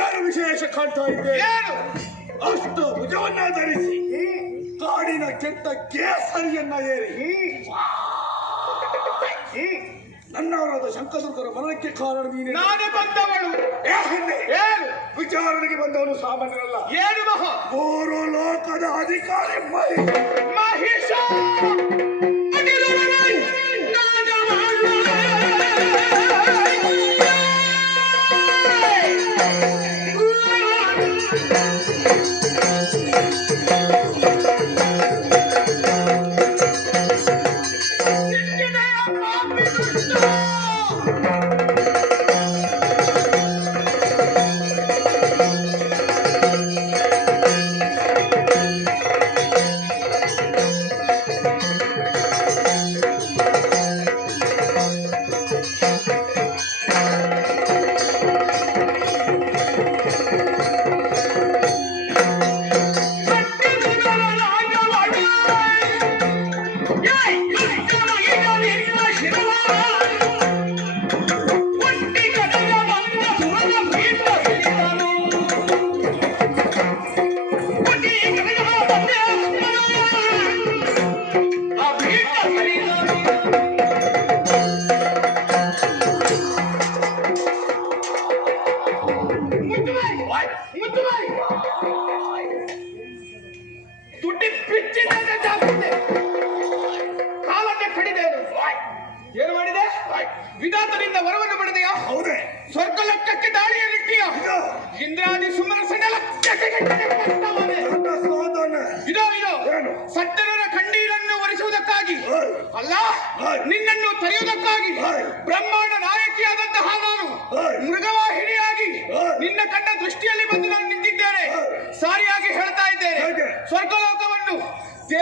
ಏನು ವಿಶೇಷ ಕಾಣ್ತಾ ಇದ್ದೇನೆ? ಅಷ್ಟು ಭುಜವನ್ನ ಧರಿಸಿ ಕಾಡಿನ ಕೆಟ್ಟ ಕೇಸರಿಯನ್ನ ಏರಿ ನನ್ನವರಾದ ಶಂಕದುರ್ಗರ ಮರಣಕ್ಕೆ ಕಾರಣ ನೀನೆ. ನಾನೇ ಬಂದವಳು. ಏನು ವಿಚಾರಣೆಗೆ ಬಂದವನು ಸಾಮಾನ್ಯರಲ್ಲ. ಏನು ಮಹಾ ಮೂರು ಲೋಕದ ಅಧಿಕಾರಿ ಮಹಿಷ. ತುಟಿ ಪಿಚ್ಚಿದ ಕಾಲನ್ನೇ ಕಡಿದೇನು. ಏನು ಮಾಡಿದೆ? ವಿಧಾತನಿಂದ ವರವನ್ನು ಪಡೆದೆಯಾ? ಹೌದೇ. ಸ್ವರ್ಗ ಲಕ್ಕಕ್ಕೆ ದಾಳಿಯಲ್ಲಿಟ್ಟೀಯ? ಇಂದ್ರಾದಿ ಸುಮನ ಇದೋ ಇದೋ ಸಜ್ಜನರ ಕಣ್ಣೀರನ್ನು ಒರೆಸುವುದಕ್ಕಾಗಿ ಅಲ್ಲ, ನಿನ್ನನ್ನು ತರೆಯುವುದಕ್ಕಾಗಿ ಬ್ರಹ್ಮಾಂಡ ನಾಯಕಿಯಾದಂತಹ ನಾನು ಮೃಗವಾಹಿನಿಯಾಗಿ ನಿನ್ನ ಕಣ್ಣ ದೃಷ್ಟಿಯಲ್ಲಿ ಬಂದು ನಾನು ನಿಂತಿದ್ದೇನೆ. ಸಾರಿಯಾಗಿ ಹೇಳ್ತಾ ಇದ್ದೇನೆ, ಸ್ವರ್ಗಲೋಕವನ್ನು